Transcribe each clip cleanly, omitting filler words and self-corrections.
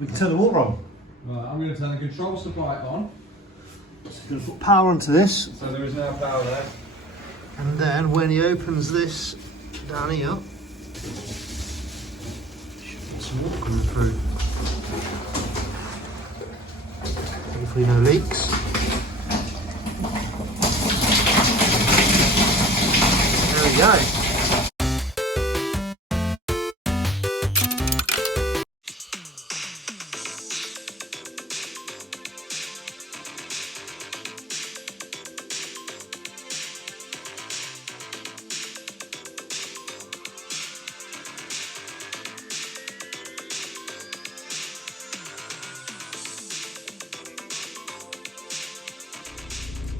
We can turn the water on. Right, I'm going to turn the control supply on. So we're going to put power onto this. So there is now power there. And then when he opens this down here, should get some water coming through. Hopefully no leaks. There we go.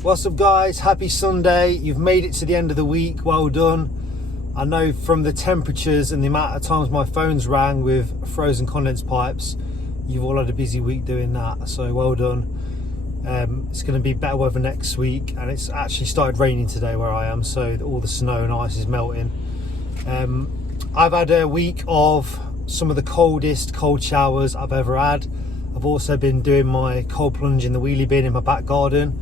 What's up guys, happy Sunday. You've made it to the end of the week, well done. I know from the temperatures and the amount of times my phone's rang with frozen condensed pipes, you've all had a busy week doing that, so well done. It's going to be better weather next week, and it's actually started raining today where I am, so all the snow and ice is melting. I've had a week of some of the coldest cold showers I've ever had. I've also been doing my cold plunge in the wheelie bin in my back garden.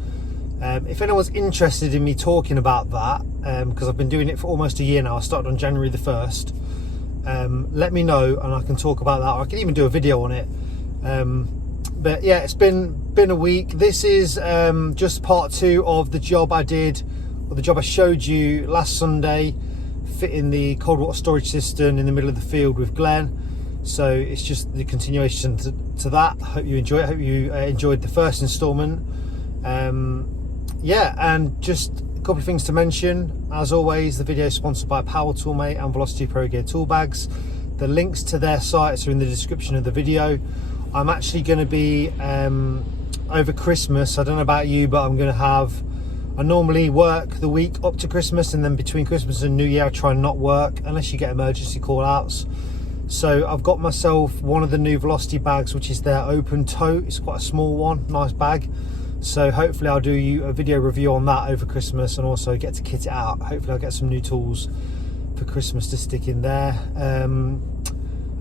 If anyone's interested in me talking about that, because I've been doing it for almost a year now, I started on January the 1st, let me know and I can talk about that, or I can even do a video on it. But yeah, it's been a week. This is just part 2 of the job I did, or the job I showed you last Sunday, fitting the cold water storage system in the middle of the field with Glenn. So it's just the continuation to that. I hope you enjoy it. I hope you enjoyed the first instalment. Yeah, and just a couple of things to mention. As always, the video is sponsored by Power Toolmate and Velocity Pro Gear tool bags. The links to their sites are in the description of the video. I'm actually going to be over Christmas, I don't know about you, but I'm going to I normally work the week up to Christmas, and then between Christmas and New Year I try and not work unless you get emergency call outs. So I've got myself one of the new Velocity bags, which is their open tote. It's quite a small one, nice bag. So hopefully I'll do you a video review on that over Christmas, and also get to kit it out. Hopefully I'll get some new tools for Christmas to stick in there. And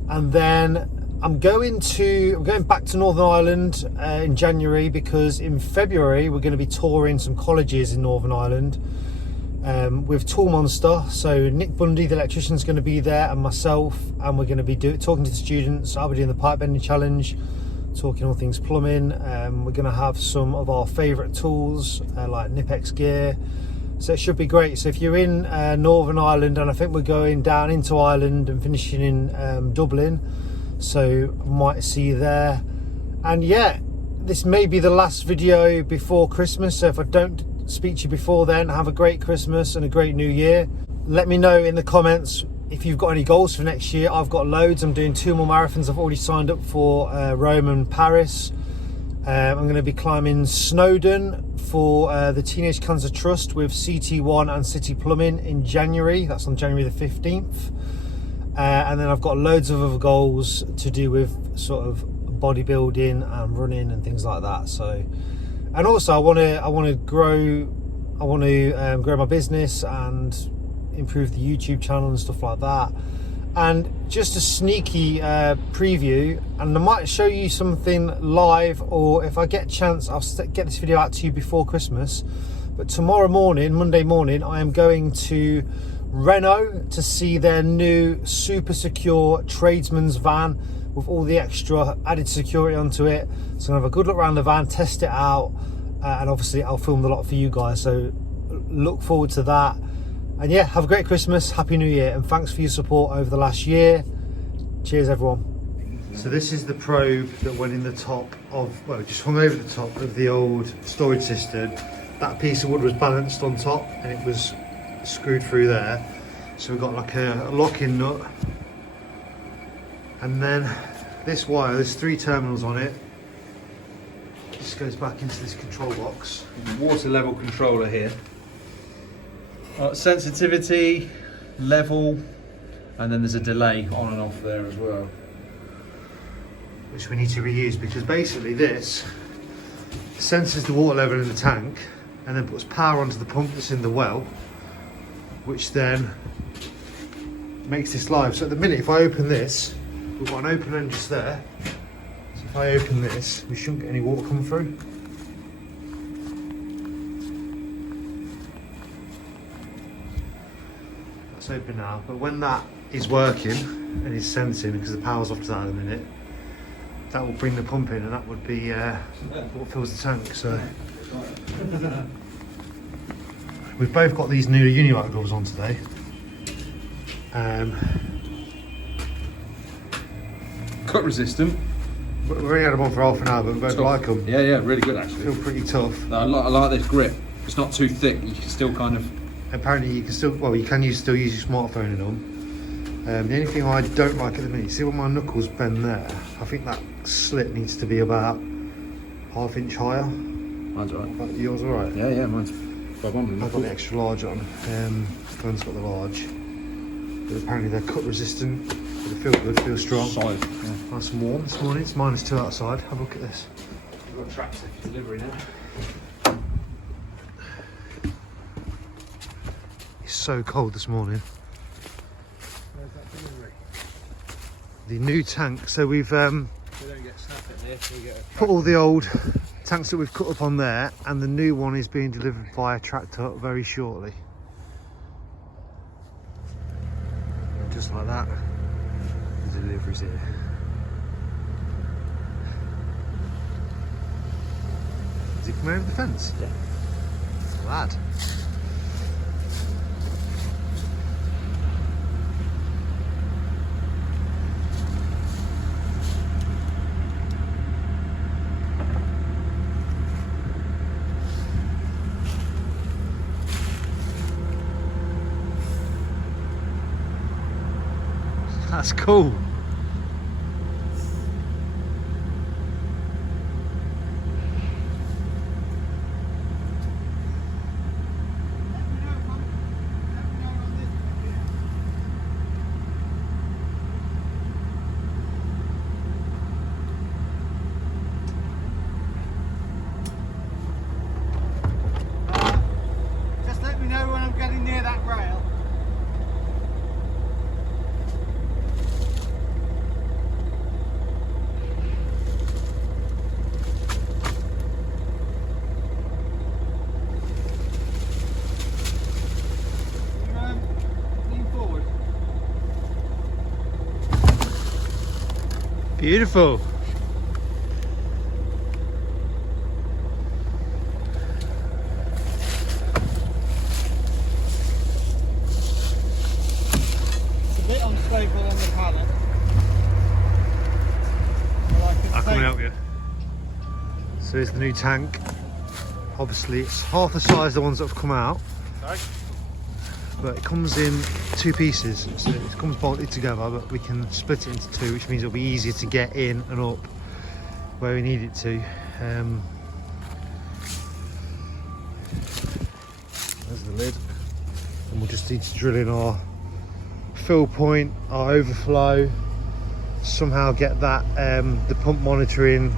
then I'm going back to Northern Ireland in January, because in February we're going to be touring some colleges in Northern Ireland with Tool Monster. So Nick Bundy, the electrician, is going to be there, and myself, and we're going to be talking to the students. I'll be doing the pipe bending challenge, talking all things plumbing. We're going to have some of our favourite tools like Nipex gear, so it should be great. So if you're in Northern Ireland, and I think we're going down into Ireland and finishing in Dublin, so I might see you there. And yeah, this may be the last video before Christmas, so if I don't speak to you before then, have a great Christmas and a great New Year. Let me know in the comments if you've got any goals for next year. I've got loads. I'm doing 2 more marathons. I've already signed up for Rome and Paris. I'm going to be climbing Snowdon for the Teenage Cancer Trust with CT1 and City Plumbing in January. That's on January the 15th. And then I've got loads of other goals to do with sort of bodybuilding and running and things like that. So, and also I want to grow my business and improve the YouTube channel and stuff like that. And just a sneaky preview, and I might show you something live, or if I get a chance I'll get this video out to you before Christmas. But tomorrow morning, Monday morning, I am going to Renault to see their new super secure tradesman's van with all the extra added security onto it. So I'm gonna have a good look around the van, test it out, and obviously I'll film a lot for you guys, so look forward to that. And yeah, have a great Christmas, Happy New Year, and thanks for your support over the last year. Cheers everyone. So this is the probe that went in the top of, well, it just hung over the top of the old storage cistern. That piece of wood was balanced on top and it was screwed through there. So we've got like a locking nut. And then this wire, there's 3 terminals on it. This goes back into this control box. Water level controller here. Sensitivity, level, and then there's a delay on and off there as well, which we need to reuse, because basically this senses the water level in the tank and then puts power onto the pump that's in the well, which then makes this live. So at the minute, if I open this, we've got an open end just there, If I open this, we shouldn't get any water coming through. That's open now, but when that is working and is sensing, because the power's off to that in a minute, that will bring the pump in, and that would be what fills the tank. So we've both got these new Unilight gloves on today. Cut resistant. We've only had them on for half an hour, but we both like them. Yeah, yeah, really good actually. Feel pretty tough. No, I like this grip. It's not too thick. You can still kind of. Apparently, you can still still use your smartphone in them. The only thing I don't like at the minute, see when my knuckles bend there, I think that slit needs to be about ½ inch higher. Mine's alright. But yours alright? Yeah, yeah, mine's. I've got the extra large on. Glenn's got the large. But apparently they're cut resistant. But they feel good, feel strong. Solid. Yeah. Nice and warm this morning. It's -2 outside. Have a look at this. We've got tracks for delivery now. It's so cold this morning. Where's that delivery? The new tank. So we've We don't get snap in there, so we get a put all the old tanks that we've cut up on there, and the new one is being delivered by a tractor very shortly. And just like that, the delivery's here. Is he coming over the fence? Yeah. Lad. That's cool. Just let me know when I'm getting near that rail. Lean forward. Beautiful. It's a bit unstable on the pallet. I can help you. So here's the new tank. Obviously it's half the size of the ones that have come out. Sorry? But it comes in 2 pieces, so it comes bolted together, but we can split it into 2, which means it'll be easier to get in and up where we need it to. There's the lid, and we'll just need to drill in our fill point, our overflow, somehow get that the pump monitoring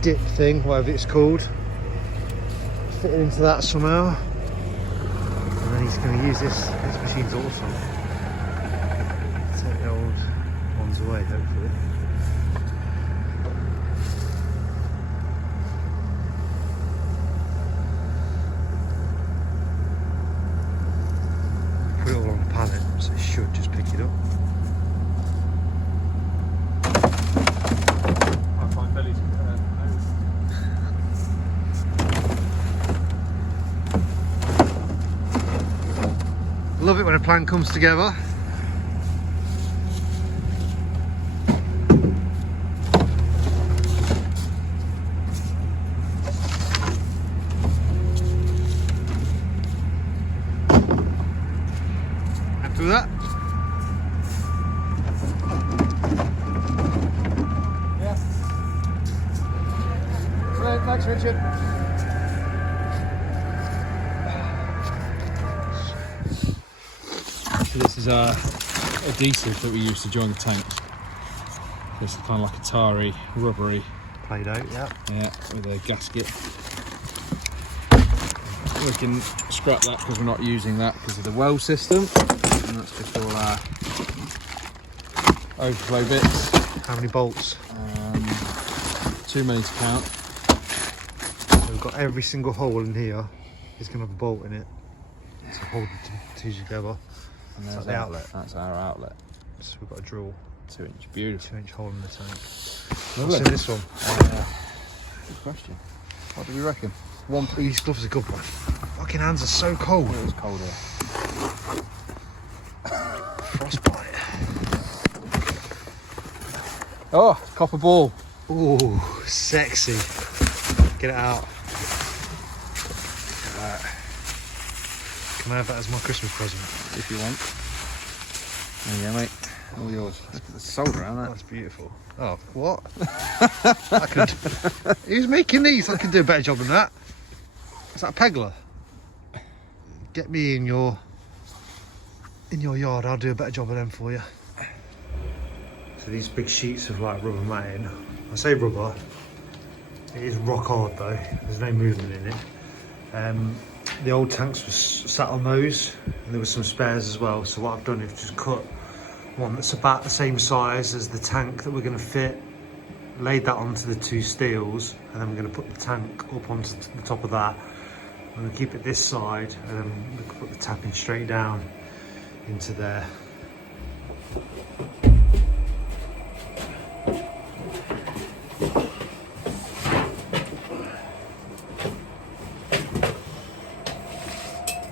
dip thing, whatever it's called, fit it into that somehow. And then he's going to use this machine's awesome. Take the old ones away, hopefully. Put it all on the pallet, so it should just pick it up. I find belly's Love it when a plan comes together. Happy with that? Yeah. Right, thanks, Richard. So this is our adhesive that we use to join the tanks. It's kind of like a tarry, rubbery, Played out, yeah. yeah, with a gasket. We can scrap that because we're not using that because of the well system. And that's just all our overflow bits. How many bolts? Too many to count. So we've got every single hole in here. It's going to have a bolt in it to hold the two together. And there's like the outlet. That's our outlet. So we've got to drill 2 inch, beautiful. 2 inch hole in the tank. Lovely. What's in this one? Good question. What do we reckon? These gloves are good, but my fucking hands are so cold. It is cold here. Frostbite. Oh, copper ball. Ooh, sexy. Get it out. Can I have that as my Christmas present? If you want. There you go, mate. All yours. Let's put the solder around that. That's beautiful. Oh, what? I could. Who's making these? I can do a better job than that. Is that a pegler? Get me in your yard. I'll do a better job of them for you. So these big sheets of like rubber matting. I say rubber. It is rock hard though. There's no movement in it. The old tanks were sat on those, and there were some spares as well. So what I've done is just cut one that's about the same size as the tank that we're going to fit, laid that onto the 2 steels, and then we're going to put the tank up onto the top of that. I'm going to keep it this side, and then we can put the tapping straight down into there.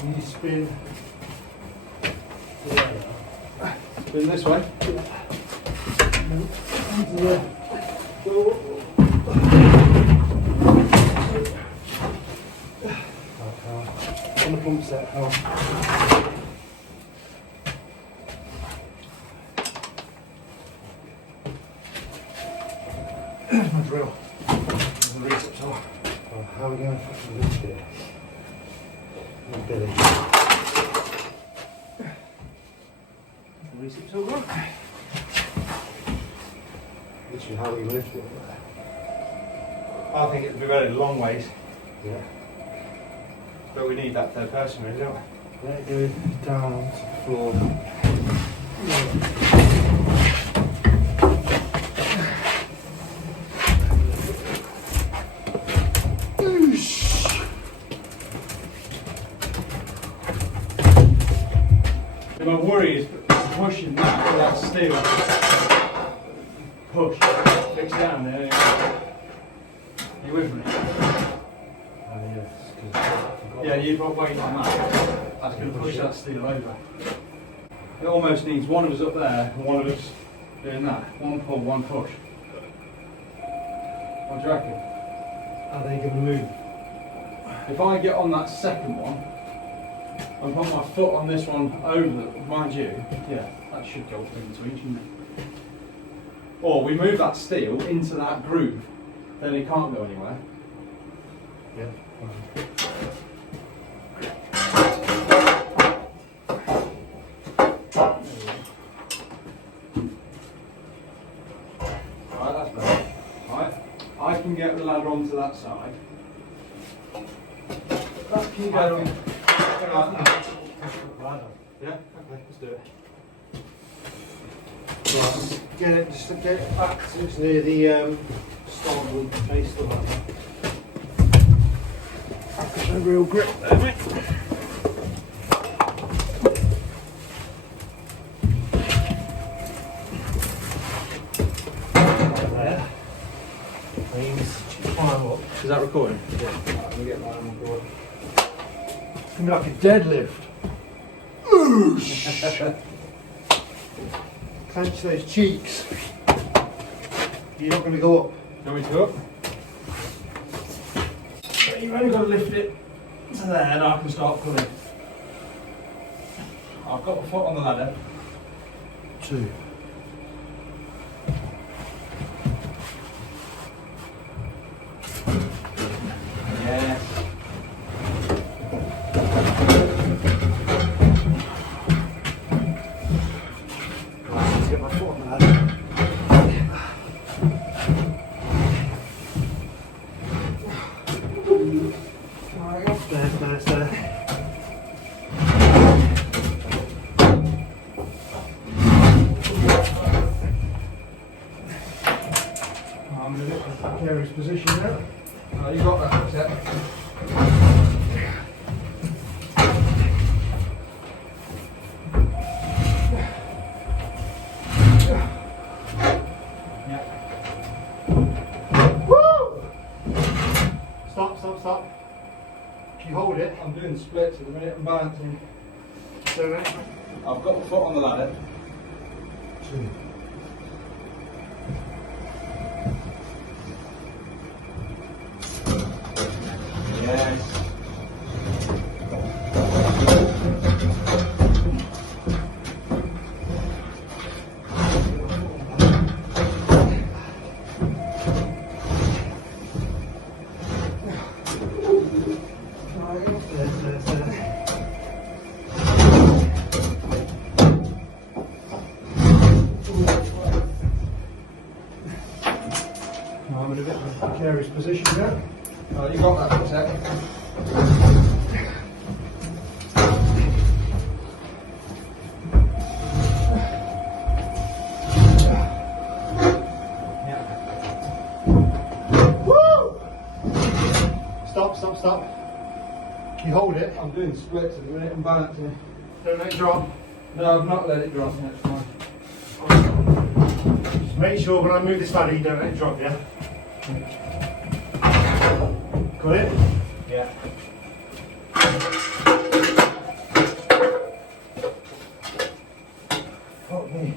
You spin. Spin this way. On the pump set, how? My drill. The research tool. Oh, how are we going to fucking lift it? With Billy. The research tool work. Literally, how we lift it. I think it'd be very long ways. Yeah. But we need that third person, really, don't we? Let it go down to the floor. My worry is pushing that steel. Push. Fix down there. You with me? Yeah, you've got weight on that. That's going to push that steel over. It almost needs one of us up there and one of us doing that. One pull, one push. What do you reckon? Are they going to move? If I get on that second one and put my foot on this one over, mind you, yeah, that should go in between, shouldn't it? Or we move that steel into that groove, then it can't go anywhere. Yeah. Right, that's better. Right, I can get the ladder onto that side. That can go on. Yeah, okay, let's do it. Right, just get it back so it's near the starboard face of the ladder. No real grip there, mate. Right there. Means climb up. Is that recording? Yeah, let me get that on board. It's gonna be like a deadlift. Clench those cheeks. You're not going to go up. You want me to go up? But you've only got to lift it to there and I can start pulling. I've got my foot on the ladder. 2. Yes. Right, get my foot on the ladder. There. I'm in a bit of a precarious position now. You got that, yeah. Stop. Can you hold it? I'm doing splits at the minute and balancing. So, I've got my foot on the ladder. Yes. I'm in a bit of a precarious position now. You got that, yeah. Stop. Can you hold it? I'm doing splits at the minute and balancing. Don't let it drop. No, I've not let it drop, and it's fine. Just make sure when I move this ladder you don't let it drop, yeah? Got it? Yeah. Fuck me.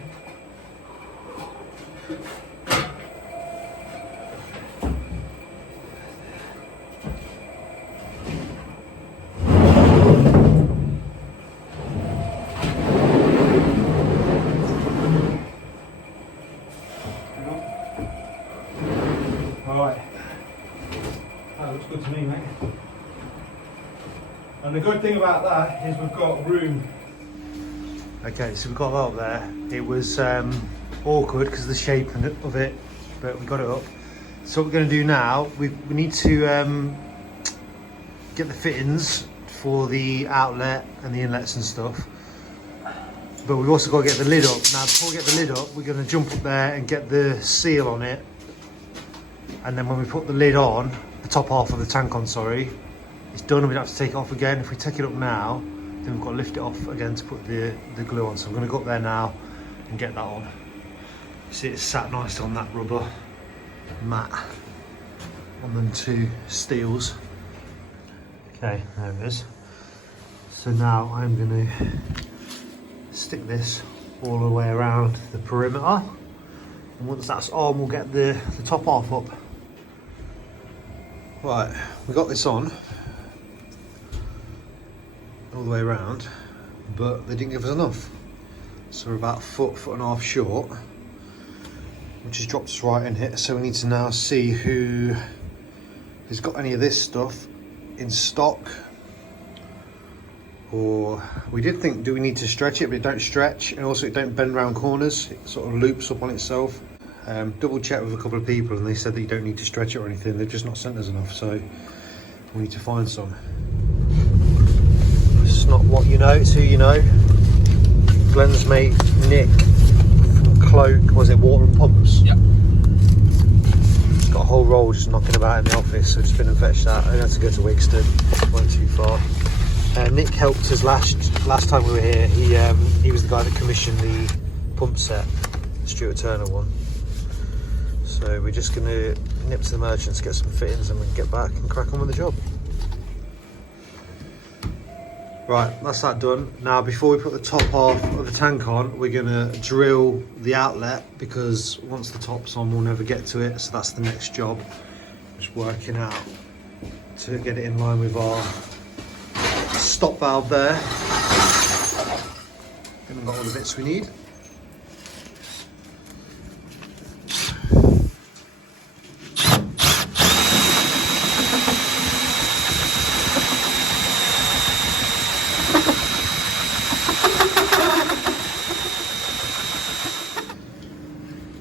Alright. That looks good to me, mate. And the good thing about that is we've got room. Okay, so we've got that up there. It was awkward because of the shape of it, but we got it up. So what we're going to do now, we need to get the fittings for the outlet and the inlets and stuff. But we've also got to get the lid up. Now before we get the lid up, we're going to jump up there and get the seal on it. And then when we put the lid on, the top half of the tank on, sorry, it's done and we don't have to take it off again. If we take it up now, then we've got to lift it off again to put the glue on. So I'm going to go up there now and get that on. See, it's sat nice on that rubber mat on them two steels. Okay, there it is. So now I'm going to stick this all the way around the perimeter. And once that's on, we'll get the top half up. Right, we got this on all the way around, but they didn't give us enough. So we're about a foot and a half short, which has dropped us right in it. So we need to now see who has got any of this stuff in stock. Or we did think, do we need to stretch it? But it don't stretch, and also it don't bend around corners. It sort of loops up on itself. Double checked with a couple of people, and they said that you don't need to stretch it or anything. They've just not sent us enough, so we need to find some. It's not what you know, it's who you know. Glenn's mate Nick from Cloak, was it Water and Pumps? Yep. He's got a whole roll just knocking about in the office, so just been and fetched that. I had to go to Wigston, went too far. Nick helped us last time we were here. He was the guy that commissioned the pump set, the Stuart Turner one. So we're just going to nip to the merchants, get some fittings, and we can get back and crack on with the job. Right, that's that done. Now before we put the top half of the tank on, we're going to drill the outlet, because once the top's on we'll never get to it, so that's the next job. Just working out to get it in line with our stop valve there. We've got all the bits we need.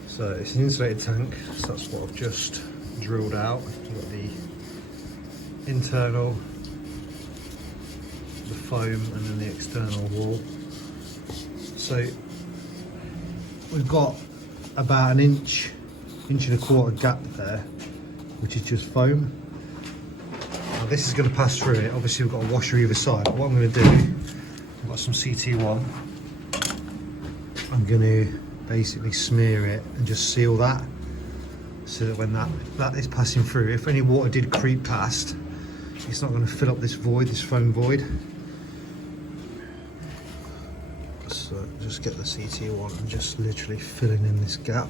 So it's an insulated tank, so that's what I've just drilled out. We've got the internal, the foam, and then the external wall. So we've got about 1 inch 1.25 gap there, which is just foam. Now this is going to pass through it. Obviously we've got a washer either side, but what I'm going to do, I've got some CT1. I'm going to basically smear it and just seal that, so that when that is passing through, if any water did creep past, it's not going to fill up this void, this foam void. So just get the CT1 and just literally filling in this gap.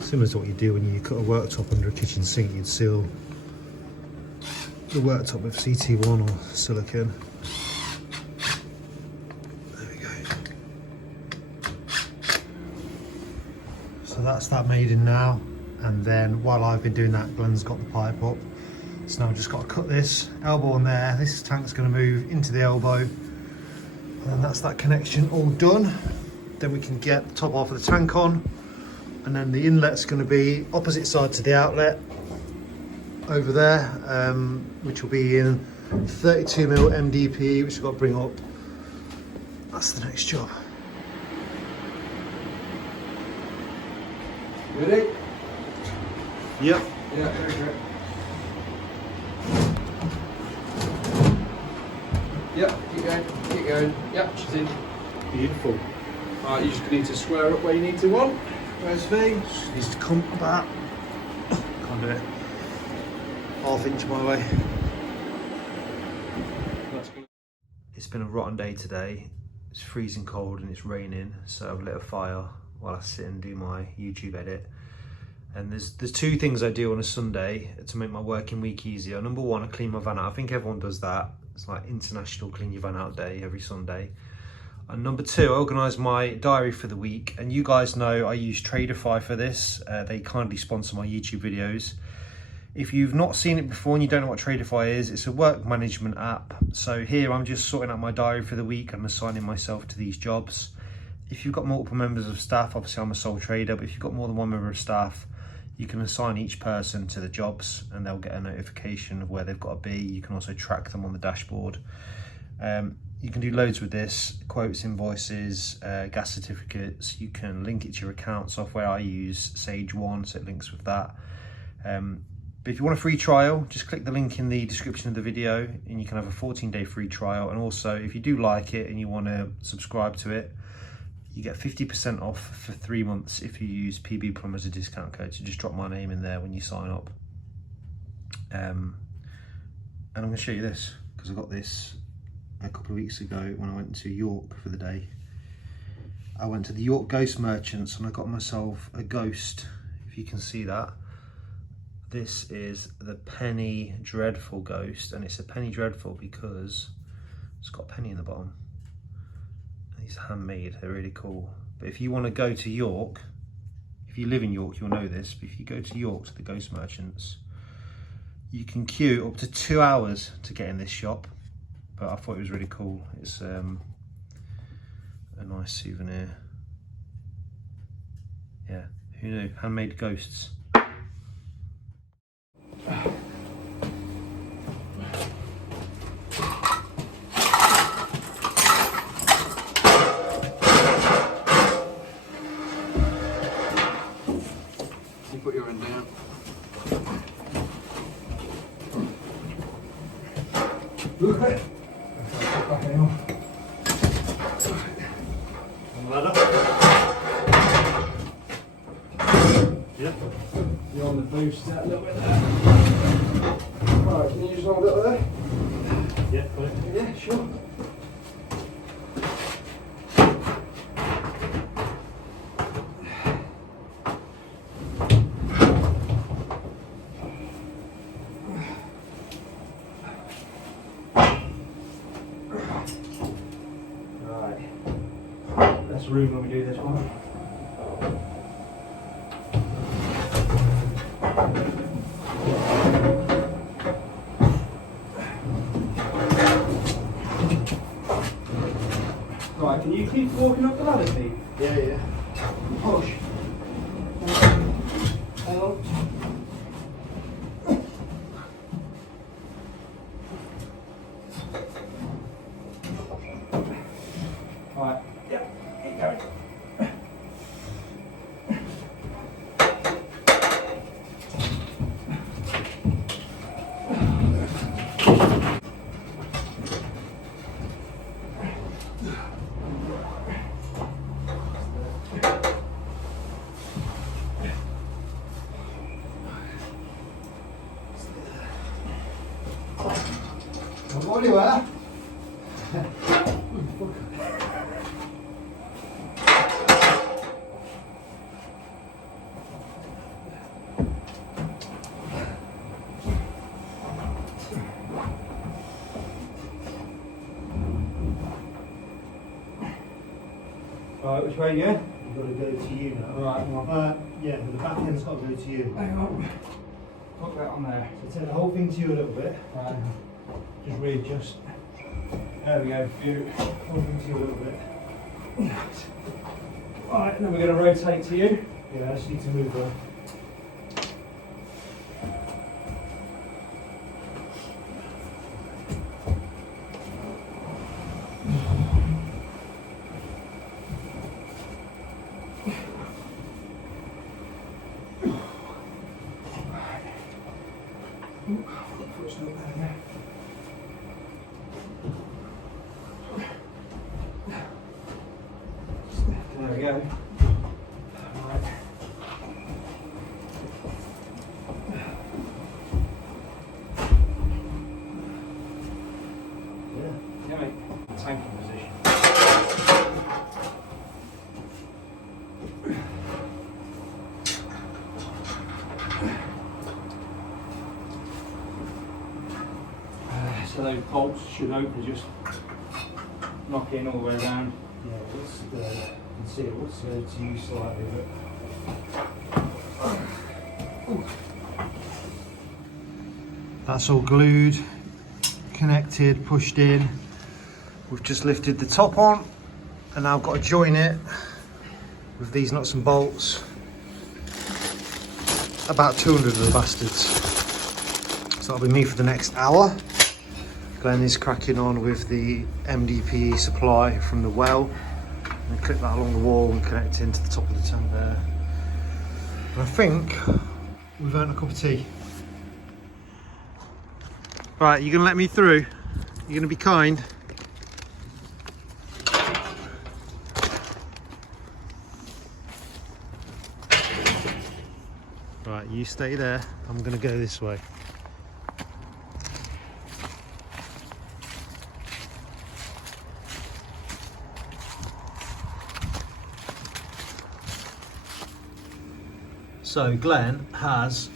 Similar to what you do when you cut a worktop under a kitchen sink, you'd seal the worktop with CT1 or silicone. There we go. So that's that made in now, and then while I've been doing that, Glenn's got the pipe up. So now I've just got to cut this elbow on there. This tank's going to move into the elbow, and then that's that connection all done. Then we can get the top half of the tank on, and then the inlet's going to be opposite side to the outlet over there, which will be in 32mm MDP, which we've got to bring up. That's the next job. Ready? Yep. Yeah, okay. Yep, keep going, Yep, she's in. Beautiful. Right, you just need to square up where you need to want. Where's V? Just needs to come about. Can't do it. Half inch my way. That's good. It's been a rotten day today. It's freezing cold and it's raining, so I've lit a fire while I sit and do my YouTube edit. And there's two things I do on a Sunday to make my working week easier. Number one, I clean my van out. I think everyone does that. It's like International Clean Your Van Out Day every Sunday. And number two, I organise my diary for the week. And you guys know I use Traderify for this. They kindly sponsor my YouTube videos. If you've not seen it before and you don't know what Traderify is, it's a work management app. So here I'm just sorting out my diary for the week and assigning myself to these jobs. If you've got multiple members of staff, obviously I'm a sole trader, but if you've got more than one member of staff, you can assign each person to the jobs and they'll get a notification of where they've got to be. You can also track them on the dashboard. You can do loads with this: quotes, invoices, gas certificates. You can link it to your account software. I use Sage 1, so it links with that. But if you want a free trial, just click the link in the description of the video and you can have a 14-day free trial. And also, if you do like it and you want to subscribe to it, you get 50% off for 3 months if you use B Plumber as a discount code. So just drop my name in there when you sign up. And I'm going to show you this because I got this a couple of weeks ago when I went to York for the day. I went to the York Ghost Merchants and I got myself a ghost, if you can see that. This is the Penny Dreadful Ghost, and it's a Penny Dreadful because it's got a penny in the bottom. These are handmade, they're really cool. But if you want to go to York, if you live in York, you'll know this, but if you go to York to the Ghost Merchants, you can queue up to 2 hours to get in this shop. But I thought it was really cool. It's a nice souvenir. Yeah, who knew? Handmade ghosts. You put your end down. Look at it. Yep. You're on the boost that little bit there. Right, can you just hold it there? Yeah, got it. Yeah, sure. Right. Less room when we do this one. Right, can you keep walking up the ladder, Pete? Yeah. Push. Out. Right, yeah, keep going. Come on, you are. Right, which way are you? You've got to go to you now. Right, hang on. Yeah, but the back end's got to go to you. Hang on. Put that on there. So take the whole thing to you a little bit. Right. Just readjust. There we go. Beautiful. Whole thing to you a little bit. Right, and then we're going to rotate to you. Yeah, I just need to move on. Foot's not there yet. There we go. Right. Yeah. Yeah, mate. Tanking position. So those bolts should open, just knock in all the way around. Yeah, let's you can see it wants to go to you slightly, but that's all glued, connected, pushed in. We've just lifted the top on, and now I've got to join it with these nuts and bolts. About 200 of the bastards. So that'll be me for the next hour. Glenn is cracking on with the MDPE supply from the well. And clip that along the wall and connect into the top of the tank there. And I think we've earned a cup of tea. Right, you gonna let me through? You're gonna be kind? Right, you stay there. I'm gonna go this way. So Glenn has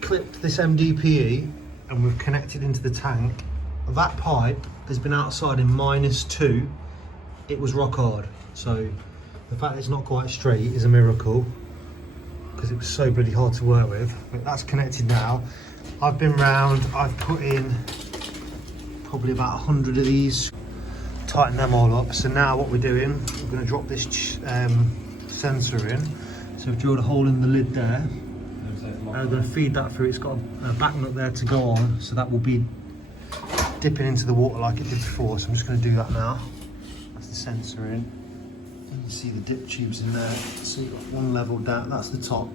clipped this MDPE and we've connected into the tank. That pipe has been outside in -2. It was rock hard. So the fact that it's not quite straight is a miracle because it was so bloody hard to work with. But that's connected now. I've been round, I've put in probably about 100 of these, tighten them all up. So now what we're doing, we're going to drop this sensor in. So we've drilled a hole in the lid there. And we're going to feed that through. It's got a back nut there to go on, so that will be dipping into the water like it did before. So I'm just going to do that now. That's the sensor in. You can see the dip tubes in there. So you've got one level down, that's the top.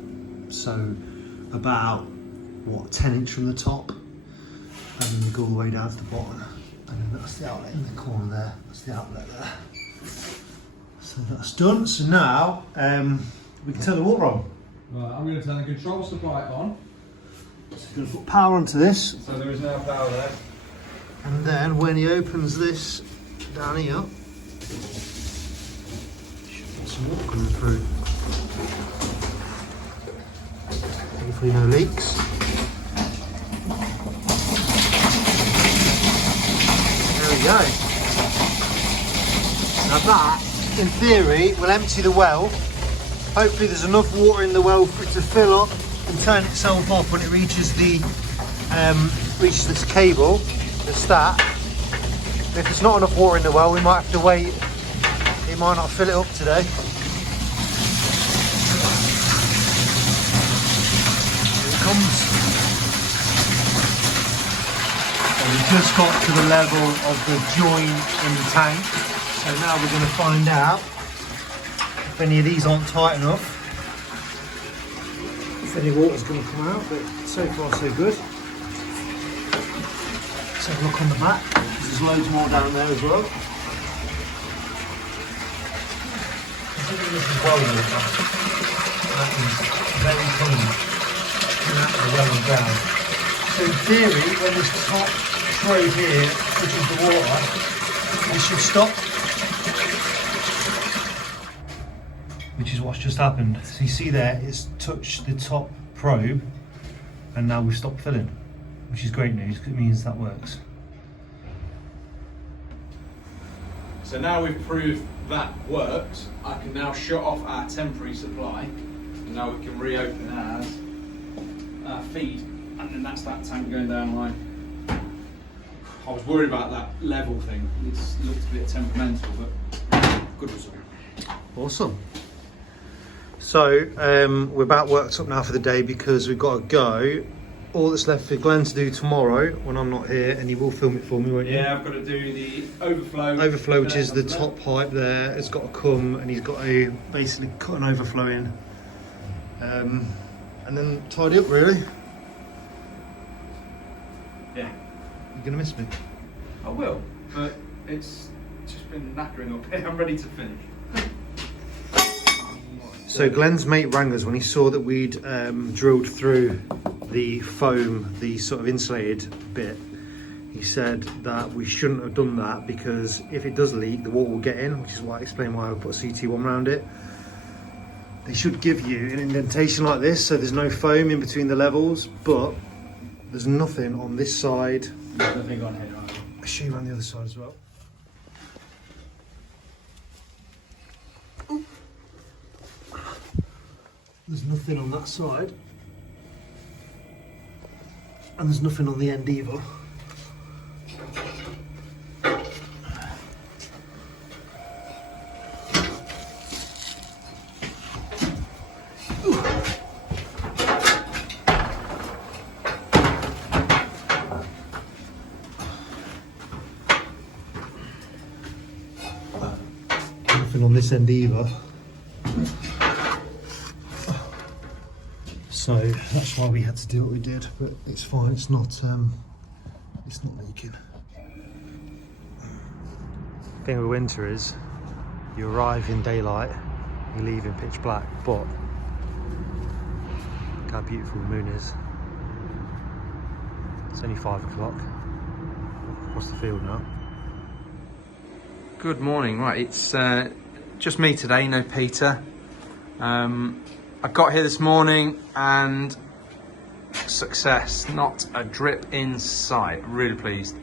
So about, what, 10 inch from the top. And then you go all the way down to the bottom. And then that's the outlet in the corner there. That's the outlet there. So that's done. So now, we can turn the water on. Right, I'm going to turn the control supply on. So we're going to put power onto this. So there is now power there. And then when he opens this down here, should get some water coming through. Hopefully no leaks. There we go. Now that, in theory, will empty the well. Hopefully there's enough water in the well for it to fill up and turn itself off when it reaches the this cable, the stat. If there's not enough water in the well, we might have to wait. It might not fill it up today. Here it comes. And we've just got to the level of the join in the tank. So So now we're going to find out if any of these aren't tight enough, if any water's going to come out, but so far so good. Let's have a look on the back, there's loads more down there as well. Considering this is well water, that is very clean, coming out of the well and down. So in theory, when this top probe here touches the water, this should stop. Which is what's just happened. So you see there, it's touched the top probe and now we've stopped filling, which is great news because it means that works. So now we've proved that works, I can now shut off our temporary supply and now we can reopen ours, our feed, and then that's that tank going down line. I was worried about that level thing, it looked a bit temperamental, but good result. Awesome. So we're about worked up now for the day because we've got to go. All that's left for Glenn to do tomorrow when I'm not here, and he will film it for me, won't you? Yeah, I've got to do the overflow. Overflow, which is the top pipe there. It's got to come and he's got to basically cut an overflow in. And then tidy up really. Yeah. You're going to miss me. I will, but it's just been knackering up here. I'm ready to finish. So Glenn's mate rang us when he saw that we'd drilled through the foam, the sort of insulated bit. He said that we shouldn't have done that because if it does leak, the water will get in, which is why I explained why I put a CT1 around it. They should give you an indentation like this, so there's no foam in between the levels, but there's nothing on this side. There's nothing on here, right? I'll show you around the other side as well. There's nothing on that side, and there's nothing on the end either. Nothing on this end either. So that's why we had to do what we did, but it's fine. It's not leaking. The thing with winter is you arrive in daylight, you leave in pitch black, but look how beautiful the moon is. It's only 5 o'clock. Across the field now. Good morning. Right, it's just me today, no Peter. I got here this morning and success, not a drip in sight. Really pleased.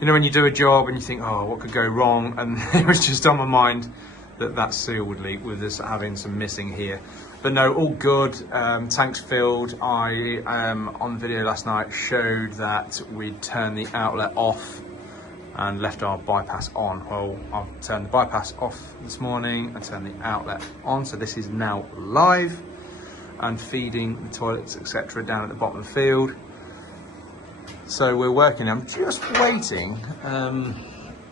You know when you do a job and you think, oh, what could go wrong? And it was just on my mind that that seal would leak with us having some missing here. But no, all good. Tank's filled. I, on the video last night, showed that we'd turned the outlet off and left our bypass on. Well, I've turned the bypass off this morning and turned the outlet on, so this is now live and feeding the toilets, etc., down at the bottom of the field. So we're working. I'm just waiting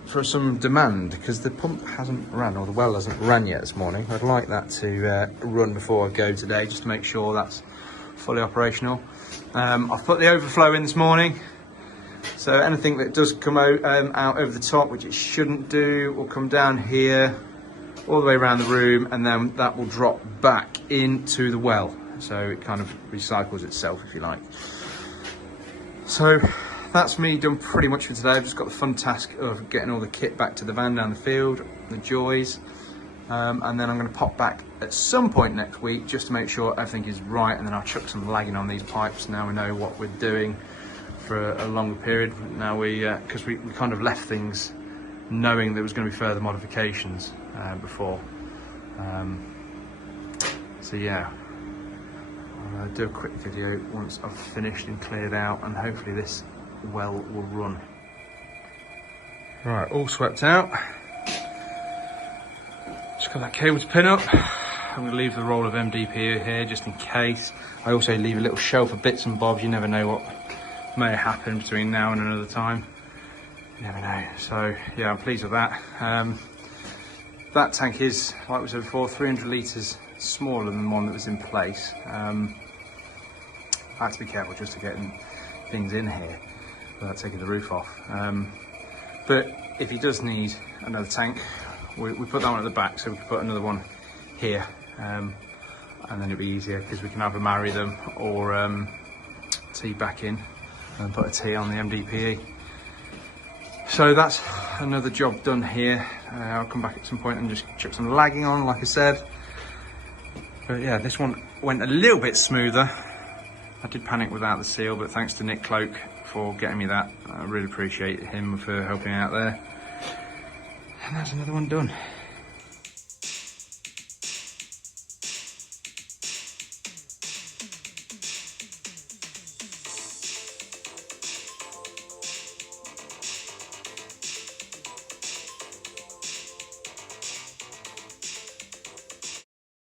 for some demand because the pump hasn't run, or the well hasn't run yet this morning. I'd like that to run before I go today, just to make sure that's fully operational. I've put the overflow in this morning. So anything that does come out over the top, which it shouldn't do, will come down here, all the way around the room, and then that will drop back into the well. So it kind of recycles itself, if you like. So that's me done pretty much for today. I've just got the fun task of getting all the kit back to the van down the field, the joys. And then I'm going to pop back at some point next week just to make sure everything is right, and then I'll chuck some lagging on these pipes. Now we know what we're doing for a longer period. Now because we kind of left things knowing there was going to be further modifications before. So yeah, I'll do a quick video once I've finished and cleared out, and hopefully this well will run. Right, all swept out. Just got that cable to pin up. I'm going to leave the roll of MDP here just in case. I also leave a little shelf of bits and bobs. You never know what may happen between now and another time. You never know. So yeah, I'm pleased with that. that tank is, like we said before, 300 litres smaller than the one that was in place. I had to be careful just to get things in here without taking the roof off. But if he does need another tank, we put that one at the back, so we can put another one here, and then it'll be easier because we can either marry them or tee back in and put a tee on the MDPE. So that's another job done here. I'll come back at some point and just chuck some lagging on, like I said. But yeah, this one went a little bit smoother. I did panic without the seal, but thanks to Nick Cloak for getting me that. I really appreciate him for helping out there. And that's another one done.